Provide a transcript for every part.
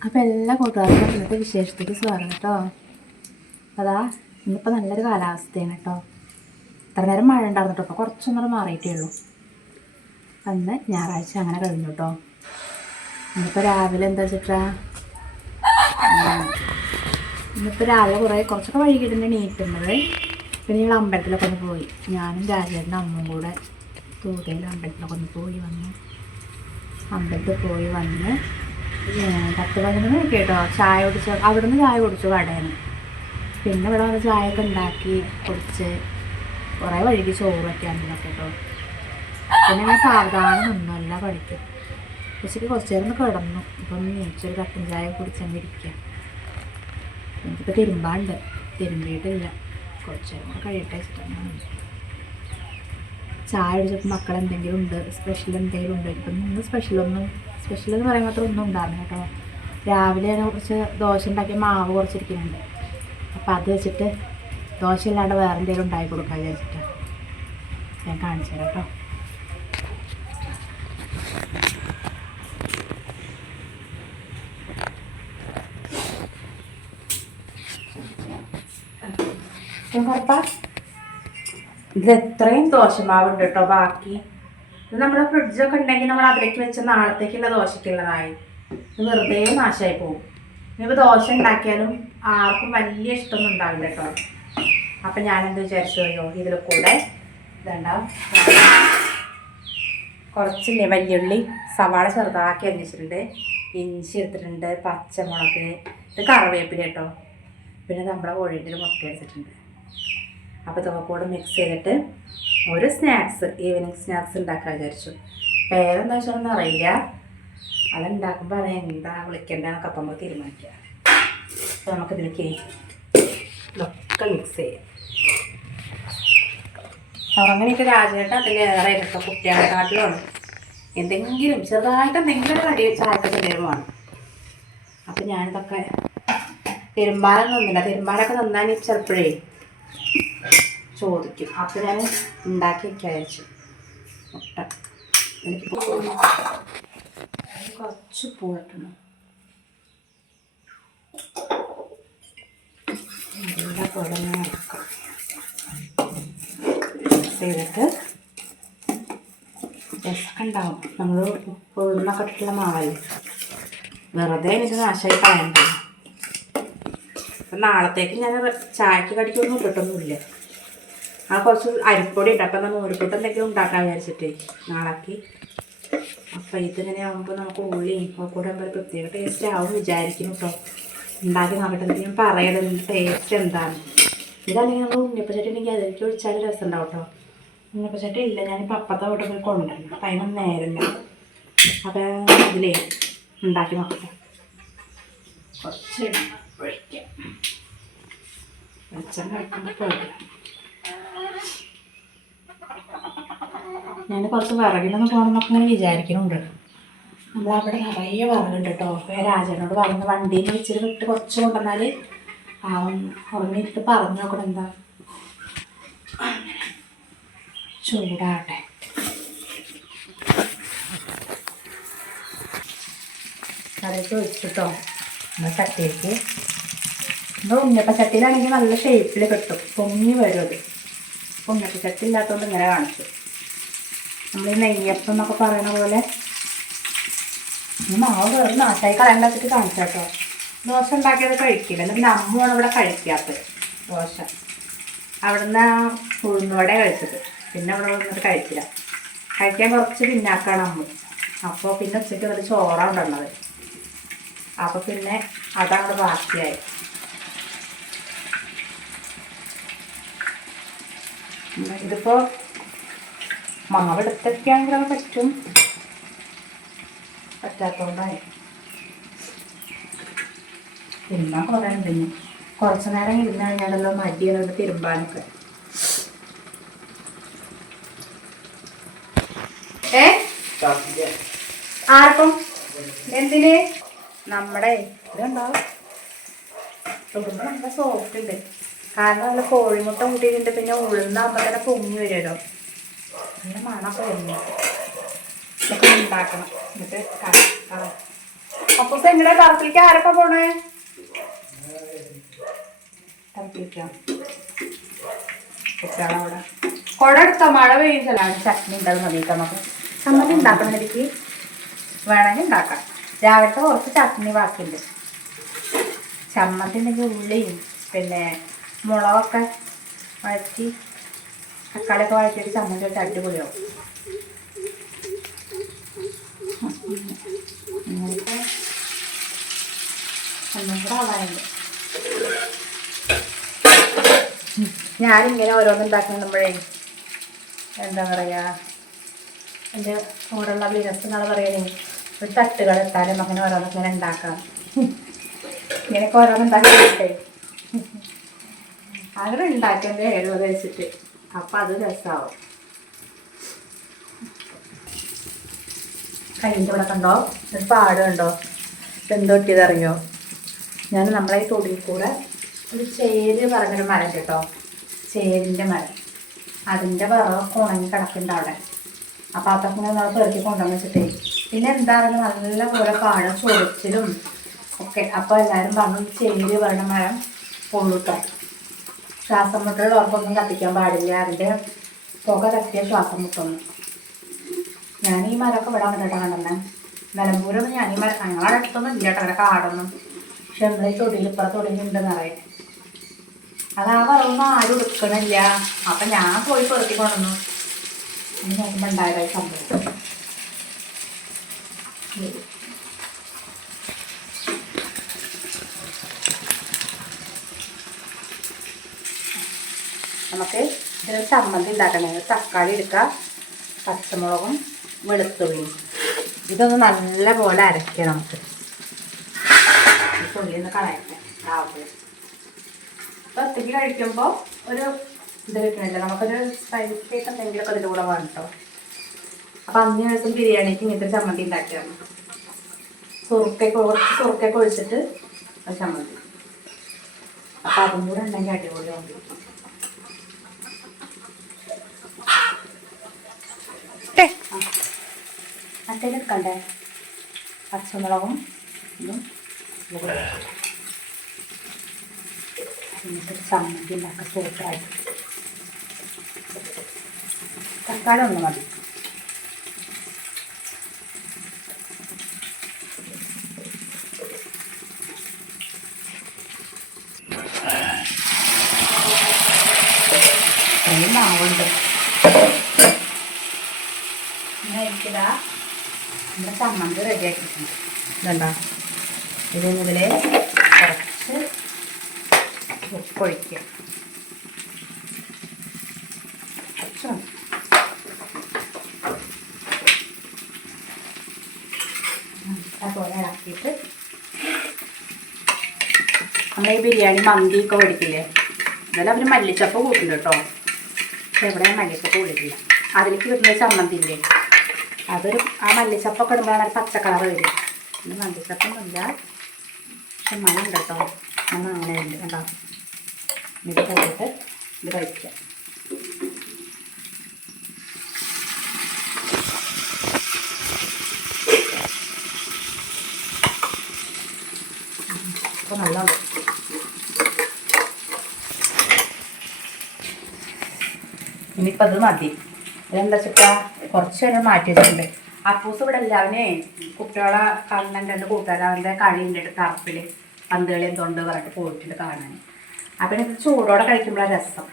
അപ്പോൾ എല്ലാ കൂട്ടുകാർക്കും ഇന്നത്തെ വിശേഷത്തേക്ക് സ്വാഗതം കേട്ടോ അതാ ഇന്നിപ്പോൾ നല്ലൊരു കാലാവസ്ഥയാണ് കേട്ടോ ഇത്ര നേരം മഴ ഉണ്ടായിരുന്നു കേട്ടോ അപ്പോൾ കുറച്ചൊന്നും മാറിയിട്ടേ ഉള്ളൂ. അന്ന് ഞായറാഴ്ച അങ്ങനെ കഴിഞ്ഞു കേട്ടോ ഇന്നിപ്പോൾ രാവിലെ എന്താ വെച്ചിട്ടാ ഇന്നിപ്പോൾ രാവിലെ കുറേ കുറച്ചൊക്കെ വൈകിട്ടുണ്ട് നീട്ടുന്നത് പിന്നെ ഞങ്ങൾ അമ്പലത്തിലൊക്കെ ഒന്ന് പോയി. ഞാനും രാജേട്ടന്റെ അമ്മയും കൂടെ തൂതയിൽ അമ്പലത്തിലൊക്കെ ഒന്ന് പോയി വന്നു അമ്പലത്തിൽ പോയി വന്ന് പത്ത് പതിനൊന്ന് മണിക്ക് കേട്ടോ. ചായ കുടിച്ചു അവിടുന്ന് ചായ കുടിച്ചു കടയിൽ പിന്നെ ഇവിടെ വന്ന് ചായയൊക്കെ ഉണ്ടാക്കി കുടിച്ച് കുറേ വഴിക്ക് ചോറ് വയ്ക്കാനുള്ള കേട്ടോ. പിന്നെ ഞാൻ സാവധാനം നിന്നല്ല പഠിക്കും ഉച്ചയ്ക്ക് കുറച്ച് നേരം കിടന്നു. ഇപ്പം നീച്ചൊരു കട്ടൻ ചായ കുടിച്ചങ്ങ് ഇരിക്കുക എനിക്കിപ്പോൾ തിരുമ്പാണ്ട്. തിരുമ്പിയിട്ടില്ല. കുറച്ച് നേരം കൂടെ കഴിയട്ടെ വെച്ചിട്ടാണ് ചായ കുടിച്ചപ്പോൾ മക്കളെന്തെങ്കിലും ഉണ്ട്? സ്പെഷ്യൽ എന്തെങ്കിലും ഉണ്ട്? ഇപ്പം ഇന്ന് സ്പെഷ്യലൊന്നും സ്പെഷ്യൽ എന്ന് പറയാൻ മാത്രം ഒന്നും ഉണ്ടായിരുന്നു കേട്ടോ രാവിലെ കുറച്ച് ദോശ ഉണ്ടാക്കിയ മാവ് കുറച്ചിരിക്കുന്നുണ്ട് അപ്പോൾ അത് വെച്ചിട്ട് ദോശ ഇല്ലാണ്ട് വേറെ എന്തെങ്കിലും ഉണ്ടാക്കി കൊടുക്കാൻ വിചാരിച്ചിട്ട് ഞാൻ കാണിച്ചു തരാം കേട്ടോ ഇത് എത്രയും ദോശമാവുണ്ട് കേട്ടോ ബാക്കി ഇത് നമ്മുടെ ഫ്രിഡ്ജൊക്കെ ഉണ്ടെങ്കിൽ നമ്മൾ അതിലേക്ക് വെച്ച നാളത്തേക്കുള്ള ദോശക്കുള്ളതായി ഇത് വെറുതെ നാശമായി പോകും. ഇനിയിപ്പോൾ ദോശ ഉണ്ടാക്കിയാലും ആർക്കും വലിയ ഇഷ്ടമൊന്നും ഉണ്ടാവില്ല കേട്ടോ. അപ്പം ഞാനെന്ത് വിചാരിച്ചു അയ്യോ ഇതിൽ കൂടെ ഇതുണ്ടാവും കുറച്ചില്ലേ വലിയുള്ളി സവാള ചെറുതാക്കി അരിഞ്ഞിട്ടുണ്ട്. ഇഞ്ചി എടുത്തിട്ടുണ്ട് പച്ചമുളക് ഇത് കറിവേപ്പില കേട്ടോ. പിന്നെ നമ്മുടെ കോഴിന്റെ മുട്ട എടുത്തിട്ടുണ്ട്. അപ്പോൾ ഇതൊക്കെ കൂടെ മിക്സ് ചെയ്തിട്ട് ഒരു സ്നാക്സ് ഈവനിങ് സ്നാക്സ് ഉണ്ടാക്കാൻ വിചാരിച്ചു. പേരെന്താ വെച്ചാലൊന്നും അറിയില്ല. അതുണ്ടാക്കുമ്പോൾ അറിയാം എന്താ വിളിക്കേണ്ടതെന്നൊക്കെ അപ്പം നമ്മൾ തീരുമാനിക്കുക. അപ്പോൾ നമുക്കിതിലേക്ക് ഇതൊക്കെ മിക്സ് ചെയ്യാം. ഉറങ്ങനെയൊക്കെ രാജേട്ടൻ അതിലേറെ ഏറെ കേട്ടോ കുട്ടികളെക്കാട്ടിലുമാണ് എന്തെങ്കിലും ചെറുതായിട്ട് എന്തെങ്കിലും കടി ചായക്കൊക്കെ തരുമാണ് അപ്പം ഞാനിതൊക്കെ തിരുമ്പാനൊന്നും നിന്നില്ല തിരുമ്പാനൊക്കെ നന്നാൻ ചിലപ്പോഴേ ചോദിക്കും. അപ്പോൾ ഞാൻ ഉണ്ടാക്കി വെക്കാൻ അയച്ചു മുട്ട. എനിക്ക് കുറച്ച് പോയിട്ടുണ്ട്. പോലെ ഞാൻ ഇറക്കാം. ചെയ്തിട്ട് രസമൊക്കെ ഉണ്ടാവും. നമ്മൾ ഉഴുന്നൊക്കെ ഇട്ടിട്ടുള്ള മാവല്ലേ? വെറുതെ എനിക്ക് നാശമായി കളയണ്ടേ. അപ്പം നാളത്തേക്ക് ഞാൻ ചായക്ക് കടിക്കൊന്നും ഇട്ടിട്ടൊന്നുമില്ല. ആ കുറച്ച് അരിപ്പൊടി ഉണ്ട്. നമ്മൾ നൂലിപ്പൊട്ട് എന്തെങ്കിലും ഉണ്ടാക്കാൻ വിചാരിച്ചിട്ടേ നാളാക്കി. അപ്പം ഇതിങ്ങനെ ആകുമ്പോൾ നമുക്ക് ഉള്ളിയും കൂടെ ഒരു പ്രത്യേക ടേസ്റ്റ് ആവും വിചാരിക്കുന്നു കേട്ടോ ഉണ്ടാക്കി നോക്കട്ടെ ഞാൻ പറയണം? ടേസ്റ്റ് എന്താണ്? ഇതല്ലെങ്കിൽ നമ്മൾ ഉണ്ണിയപ്പച്ചട്ടി ഉണ്ടെങ്കിൽ അതിലേക്ക് ഒഴിച്ചാൽ രസം ഉണ്ടാവും കേട്ടോ ഉണ്ണിയപ്പച്ചട്ടി ഇല്ല. ഞാനിപ്പോൾ അപ്പത്തെ വീട്ടിൽ പോയി കൊണ്ടുവരണം. അപ്പം അതിനൊന്നും നേരമില്ല അപ്പം ഇതിലേ ഉണ്ടാക്കി നോക്കട്ടെ കുറച്ച് വെളിച്ചം കഴിക്കുമ്പോൾ വെളിച്ചെണ്ണ ഒഴിക്കുമ്പോൾ പോയിട്ട് ഞാൻ കുറച്ച് വിറകിനൊന്ന് പോകണമെന്നൊക്കെ ഇങ്ങനെ വിചാരിക്കുന്നുണ്ട് നമ്മളവിടെ നിറയെ വിറകുണ്ട് കേട്ടോ അപ്പോൾ രാജനോട് പറഞ്ഞ് വണ്ടിയിൽ വെച്ചിട്ട് വിട്ട് കുറച്ച് കൊണ്ടുവന്നാൽ ഉറങ്ങിയിട്ട് പറഞ്ഞു നോക്കണം എന്താ. ചൂടാകട്ടെ കറിയൊക്കെ വെച്ചിട്ടോ നമ്മൾ ചട്ടിയിലേക്ക്. നമ്മൾ ഉണ്ണിയപ്പ ചട്ടിയിലാണെങ്കിൽ നല്ല ഷേപ്പിൽ കിട്ടും. പൊങ്ങി വരും അത്. ഉണ്ണിയപ്പ ചട്ടി ഇല്ലാത്തതുകൊണ്ട് ഇങ്ങനെ കാണിച്ചു നമ്മൾ ഈ നെയ്യപ്പം എന്നൊക്കെ പറയണ പോലെ. മാവ് വേറെ നാട്ടായി കളയണ്ടാക്കിട്ട് കാണിച്ചു കേട്ടോ ദോശ ഉണ്ടാക്കിയത് കഴിക്കില്ല. എന്നിട്ട് പിന്നെ അമ്മയാണ് ഇവിടെ കഴിക്കാത്തത് ദോശ. അവിടുന്ന് ഉഴുന്നോടെ കഴിച്ചത്. പിന്നെ അവിടെ വന്നിട്ട് കഴിക്കില്ല. കഴിക്കാൻ കുറച്ച് പിന്നാക്കാണ് അമ്മ. അപ്പോൾ പിന്നെ ഉച്ചയ്ക്ക് ഒരു ചോറാണ് ഉണ്ടുള്ളത് അപ്പോൾ പിന്നെ അതങ്ങോട്ട് ബാക്കിയായി. ഉം, ഇതിപ്പോ മാവ് എടുത്തൊക്കെയാണെങ്കിൽ അത് പറ്റും. പറ്റാത്തോണ്ടായി. പിന്നെ കുറേ ഉണ്ടെങ്കിൽ കുറച്ച് നേരം ഇരുന്ന് കഴിഞ്ഞാലല്ലോ മടിയാണ് തിരുമ്പാനൊക്കെ. ഏ? ആർക്കും? എന്തിന്? നമ്മുടെ. ഇതുണ്ടാവും നല്ല സോഫ്റ്റ് ഉണ്ട്. കാരണം നമ്മൾ കോഴിമുട്ട കൂട്ടിയിട്ടുണ്ട്. പിന്നെ ഉഴുന്നാകുമ്പോൾ തന്നെ പൊങ്ങി വരുമല്ലോ. നല്ല മണമൊക്കെ വരുന്നു. ഇതൊക്കെ ഉണ്ടാക്കണം. എന്നിട്ട് ക- ക- അപ്പൊ ടർക്കിലേക്ക് ആരൊക്കെ പോണേ? ടർക്കിലേക്കോ കുട്ടികളവിടെ. കുട എടുത്തോ? മഴ പെയ്യുന്നതാണ് ചട്നി ഉണ്ടാകും മതിയിട്ട് നമുക്ക് ചമ്മന്തി ഉണ്ടാക്കണം എനിക്ക്. വേണമെങ്കിൽ ഉണ്ടാക്കാം. രാവിലത്തെ കുറച്ച് ചട്നി ബാക്കിയുണ്ട്. ചമ്മന്തി ഉണ്ടെങ്കിൽ ഉള്ളിയും പിന്നെ മുളകൊക്കെ വഴറ്റി തക്കാളിയൊക്കെ വഴറ്റിയിട്ട് ചമ്മന്തി ഇട്ട് അടിപൊളിയാവും. ഒന്നും കൂടെ ആവാനുണ്ട് ഞാനിങ്ങനെ എന്താ പറയുക എന്റെ കൂടെയുള്ള ബിസിനസ് എന്നാണ് പറയണേ ഒരു തട്ടുകൾ ഇട്ടാലും അങ്ങനെ ഓരോന്നൊക്കെ ഇങ്ങനെ ഉണ്ടാക്കാം. ഇങ്ങനെയൊക്കെ ഓരോന്ന് ഉണ്ടാക്കിയിട്ടേ അങ്ങനെ ഉണ്ടാക്കുന്നത് എഴുപത് വെച്ചിട്ട്. അപ്പം അത് രസമാവും കയ്യിന്റെ ഇവിടെ കണ്ടോ? ഒരു പാട് കണ്ടോ എന്തൊട്ടിയതറിയോ ഞാൻ നമ്മളെ ഈ തൊടിയിൽ കൂടെ ഒരു ചേര് പറഞ്ഞൊരു മരം കേട്ടോ. ചേരിന്റെ മരം. അതിന്റെ വിറകൊക്കെ ഉണങ്ങി കിടക്കുന്നുണ്ട് അവിടെ. അപ്പോൾ അതൊക്കെ നമ്മൾ പെറുക്കി കൊണ്ടുവന്ന് വെച്ചിട്ടേ. പിന്നെ എന്താ പറയുക നല്ല പോലെ പാടും ചൊറിച്ചിലും ഒക്കെ. അപ്പോൾ എല്ലാവരും പറഞ്ഞു ചേര് പറഞ്ഞ മരം പൊള്ളുത്താൻ ശ്വാസം മുട്ടൽ ഉറപ്പൊന്നും കത്തിക്കാൻ പാടില്ല. അതിന്റെ പുക തട്ടിയ ശ്വാസം മുട്ടൊന്നും. ഞാൻ ഈ മരമൊക്കെ ഇവിടെ വന്നിട്ടാ കണ്ടെന്നെ നിലമ്പൂരൊന്നും ഞാൻ ഈ മരം ഞങ്ങളുടെ അടുത്തൊന്നും ഇല്ല കേട്ടോ അങ്ങനെ കാടൊന്നും. പക്ഷെ നമ്മളെ തൊടിയിൽ ഇപ്പുറത്തെ ഉണ്ടെന്ന് അറിയാം അത് ആ പറവൊന്നും ആരും എടുക്കണില്ല. അപ്പൊ ഞാൻ പോയി പെറുക്കി കൊണ്ടുവന്നു. എന്ന് ഉണ്ടായതായി ഉണ്ടായ നമുക്ക് ഇതിനൊരു ചമ്മന്തി ഉണ്ടാക്കണേ. തക്കാളി എടുക്കുക പച്ചമുളകും വെളുത്തുള്ളിയും. ഇതൊന്ന് നല്ല പോലെ അരക്കുക നമുക്ക്. ഈ തുള്ളിയിൽ നിന്ന് കളയട്ടെ ആവുമ്പോൾ അപ്പോൾ ഒത്തിരി കഴിക്കുമ്പോൾ ഒരു ഇത് കിട്ടണില്ല. നമുക്കൊരു സ്പൈസി എന്തെങ്കിലുമൊക്കെ ഇതിന്റെ കൂടെ വേണം കേട്ടോ അന്നേ ദിവസം ബിരിയാണിക്ക് ഇങ്ങനത്തെ ചമ്മന്തി ഉണ്ടാക്കിയാണ് സുറുക്കൊക്കെ കുറച്ച് സുറുക്കൊക്കെ ഒഴിച്ചിട്ട് ചമ്മന്തി. അപ്പൊ അതും കൂടെ ഉണ്ടെങ്കിൽ അടിപൊളിയാവും മറ്റേലെടുക്കണ്ടേ പച്ചമുളകും ഇതും എന്നിട്ട് ചമ്മന്തി ഉണ്ടാക്കുക സൂപ്പറായിട്ട്. തക്കാളി ഒന്ന് മതി ഇത്രയും മാവുണ്ട് പിന്നെ എനിക്കിതാ നമ്മുടെ ചമ്മന്തി റെഡിയാക്കിയിട്ടുണ്ട് ഇതുണ്ടോ? ഇതിൽ കുറച്ച് ഉപ്പൊഴിക്കുക കുറച്ച്. അതുപോലെ ഇളക്കിയിട്ട് നമ്മൾ ഈ ബിരിയാണി മന്തിയൊക്കെ മേടിക്കില്ലേ? എന്നാലും അവർ മല്ലിച്ചപ്പ് കൂട്ടുന്നുണ്ട് കേട്ടോ. പക്ഷെ ഇവിടെ മല്ലിച്ചപ്പ് കൂടിയിട്ടില്ല അതിലേക്ക് വരുന്ന ചമ്മന്തി ഇല്ലേ അതൊരു ആ മല്ലിച്ചപ്പൊക്കെ ഇടുമ്പോഴാണ് പച്ച കളർ വരും പിന്നെ മല്ലിച്ചപ്പൊന്നുമില്ല പക്ഷെ മണം ഉണ്ട് കേട്ടോ. നമ്മൾ അങ്ങനെ ഉണ്ട്. കേട്ടോ ഇത് പോയിട്ട് ഇത് കഴിക്കാം അപ്പോൾ നല്ലതാണ് ഇനിയിപ്പോൾ അത് മതി. ഇതെന്താ വെച്ചിട്ടാ കുറച്ച് നേരം മാറ്റി വെച്ചിട്ടുണ്ട് അപ്പൂസ് ഇവിടെ ഇല്ല കുട്ടികളെ കണ്ണൻ രണ്ട് കൂട്ടുകാരൻ അവന്റെ കളിയുണ്ട് ടർപ്പിൽ പന്തുകളി എന്തുകൊണ്ട് പറഞ്ഞിട്ട് പോയിട്ടുണ്ട് കാണാൻ. അപ്പം ഇത് ചൂടോടെ കഴിക്കുമ്പോഴാണ് രസം.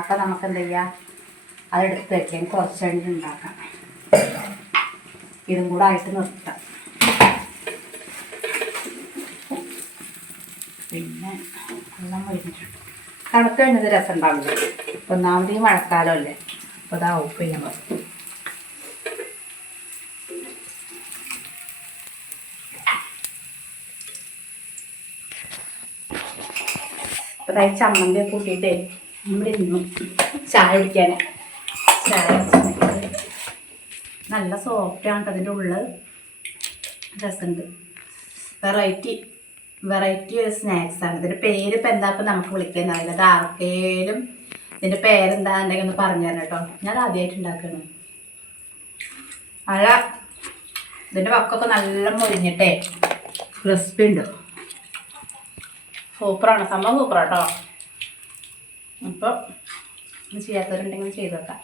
അപ്പം നമുക്ക് എന്താ ചെയ്യുക അതെടുത്ത് വെക്കാൻ കുറച്ച് കഴിഞ്ഞ് ഉണ്ടാക്കാം. ഇതും കൂടെ ആയിട്ട് നിർത്താം. പിന്നെ എല്ലാം കഴിഞ്ഞിട്ടുണ്ട് തണുത്ത് കഴിഞ്ഞത് രസം ഉണ്ടാവില്ല. ഒന്നാമത് ഈ മഴക്കാലമല്ലേ അപ്പോൾ അതാവും ഉപ്പ് ഇതായി ചമ്മന്തി കൂട്ടിയിട്ടേ നമ്മൾ ഇരുന്നു. ചായ കുടിക്കാൻ ചായ നല്ല സോഫ്റ്റാണ് ആണ് അതിന്റെ ഉള്ളിൽ രസമുണ്ട് വെറൈറ്റി വെറൈറ്റി സ്നാക്സാണ് ഇതിന്റെ പേര് ഇപ്പം എന്താ ഇപ്പം നമുക്ക് വിളിക്കാൻ അറിയില്ല. അത് ആർക്കേലും ഇതിന്റെ പേരെന്താ ഉണ്ടെങ്കിൽ ഒന്ന് പറഞ്ഞു തരണം കേട്ടോ. ഞാൻ ആദ്യമായിട്ട് ഉണ്ടാക്കണം. അഴ ഇതിന്റെ വക്കൊക്കെ നല്ല മുരിഞ്ഞിട്ടേ. ക്രിസ്പി ഉണ്ട്? സൂപ്പറാണ്. സംഭവം സൂപ്പറാട്ടോ. അപ്പോൾ ചെയ്യാത്തവരുണ്ടെങ്കിൽ ചെയ്ത് വെക്കാം.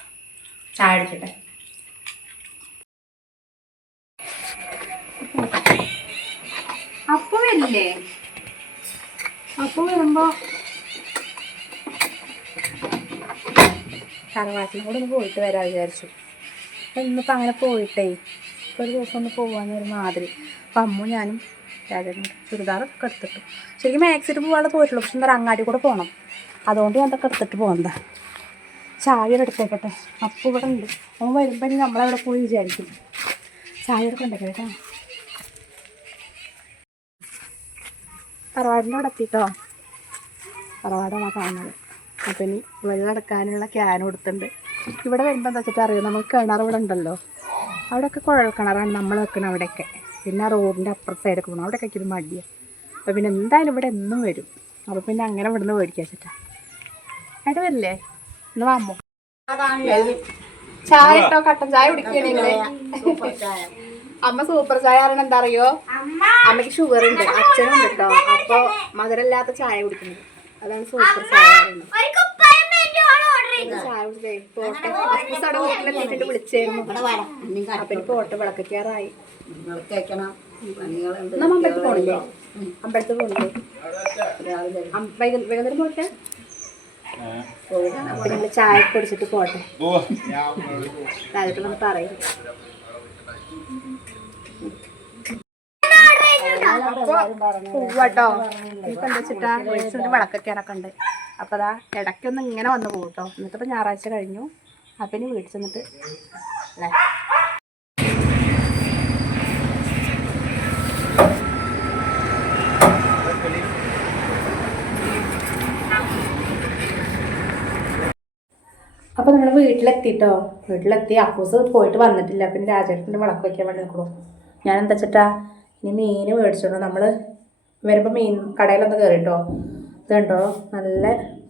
ചായ അടിക്കട്ടെ അപ്പം വരില്ലേ? അപ്പം വരുമ്പോൾ തറവാട്ടിലും കൂടെ ഒന്ന് പോയിട്ട് വരാം വിചാരിച്ചു. അപ്പം ഇന്നിപ്പോൾ അങ്ങനെ പോയിട്ടേ. ഇപ്പോൾ ഒരു ദിവസം ഒന്ന് പോകാമെന്ന് ഒരു മാതിരി. അപ്പം അമ്മ ഞാനും രാജനും ചുരിദാറൊക്കെ എടുത്തിട്ടു. ശരിക്കും മാക്സിട്ട് പോകാനുള്ള പോയിട്ടുള്ളൂ പക്ഷെ എന്താ അങ്ങാടി കൂടെ പോകണം അതുകൊണ്ട് ഞാൻ ഇതൊക്കെ എടുത്തിട്ട് പോകുന്നതാ ചായയുടെ എടുത്തേക്കട്ടെ. അപ്പം ഇവിടെ ഉണ്ട്. അവൻ വരുമ്പോൾ ഇനി നമ്മളവിടെ പോയി വിചാരിക്കും. ചായയുടെ എടുക്കണ്ടേ കേട്ടോ തറവാടിന്റെ അവിടെ എത്തിട്ടോ? തറവാടാണ് കാണുന്നത്. അപ്പം ഇനി വെള്ളം ക്യാൻ കൊടുത്തിട്ടുണ്ട്. ഇവിടെ വരുമ്പോൾ എന്താ വെച്ചിട്ട് അറിയാം? നമുക്ക് കിണർ ഇവിടെ ഉണ്ടല്ലോ. അവിടെയൊക്കെ കുഴൽ കിണറാണ് നമ്മൾ വെക്കണം അവിടെയൊക്കെ. പിന്നെ റോഡിന്റെ അപ്പുറത്തെ സൈഡൊക്കെ പോകണം അവിടെയൊക്കെ ഇച്ചിരി മടിയാണ് അപ്പോൾ പിന്നെ എന്തായാലും ഇവിടെ എന്നും വരും. അപ്പോൾ പിന്നെ അങ്ങനെ ഇവിടുന്ന് മേടിക്കാം ചേട്ടാ. ആയിട്ട് വരില്ലേ? ഇന്ന് വാമോ ചായ ഇട്ടോ? കട്ടൻ ചായ കുടിക്കണേ അമ്മ സൂപ്പർ ചായ കാരണം എന്താ അറിയോ? അമ്മയ്ക്ക് ഷുഗർ ഉണ്ട്. അച്ഛനും ഉണ്ട് കേട്ടോ അപ്പൊ മധുരമില്ലാത്ത ചായ കുടിക്കുന്നത് അതാണ് സൂപ്പർ ചായ കുടിച്ചേ പോട്ടെ അപ്പൂസ് അവിടെ വീട്ടിലെത്തിയിട്ട് വിളിച്ചായിരുന്നു അപ്പൊ എനിക്ക് പോട്ടെ വിളക്കാറായി നമ്മ അമ്പലത്തിൽ പോണില്ലേ? അമ്പലത്തിൽ പോണില്ലേ? വൈകുന്നേരം പോട്ടെ? ചായ കുടിച്ചിട്ട് പോട്ടെ. രാജേട്ടൻ വന്ന് പറയും. പോവാട്ടോ. ഇപ്പൊ എന്താ വെച്ചിട്ടാ? വിളിച്ചിട്ട് വിളക്കൊക്കെയാണൊക്കെ ഉണ്ട്. അപ്പൊ അതാ ഇടയ്ക്കൊന്ന് ഇങ്ങനെ വന്ന് പോകും കേട്ടോ എന്നിട്ട് ഞായറാഴ്ച കഴിഞ്ഞു. അപ്പൊ ഇനി വീട്ടിൽ ചെന്നിട്ട് അല്ലേ? അപ്പൊ നമ്മൾ വീട്ടിലെത്തിട്ടോ? വീട്ടിലെത്തി. അപ്പൂസ് പോയിട്ട് വന്നിട്ടില്ല. പിന്നെ രാജേട്ടന്റെ വിളക്ക് വയ്ക്കാൻ വേണ്ടി നിൽക്കണു ഞാൻ എന്താ വെച്ചിട്ടാ? ഇനി മീൻ മേടിച്ചോണ്ടോ നമ്മൾ വരുമ്പോൾ മീൻ കടയിലൊന്ന് കയറിട്ടോ ഇതുണ്ടോ? നല്ല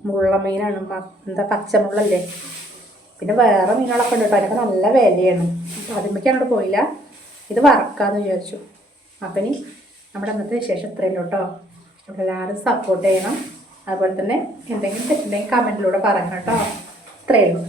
മുള്ള മീനാണ്. എന്താ പച്ചമുള്ളല്ലേ പിന്നെ വേറെ മീനുകളൊക്കെ ഉണ്ട് കേട്ടോ. അതിനൊക്കെ നല്ല വിലയാണ്. അതിന്മേക്ക് അങ്ങോട്ട് പോയില്ല. ഇത് വറക്കാന്ന് വിചാരിച്ചു. അപ്പം ഇനി നമ്മുടെ അന്നത്തെ വിശേഷം ഇത്രയല്ലോ കേട്ടോ. എല്ലാവരും സപ്പോർട്ട് ചെയ്യണം. അതുപോലെ തന്നെ എന്തെങ്കിലും തെറ്റുണ്ടെങ്കിൽ കമന്റിലൂടെ പറയണം കേട്ടോ. ഇത്രയേ ഉള്ളൂ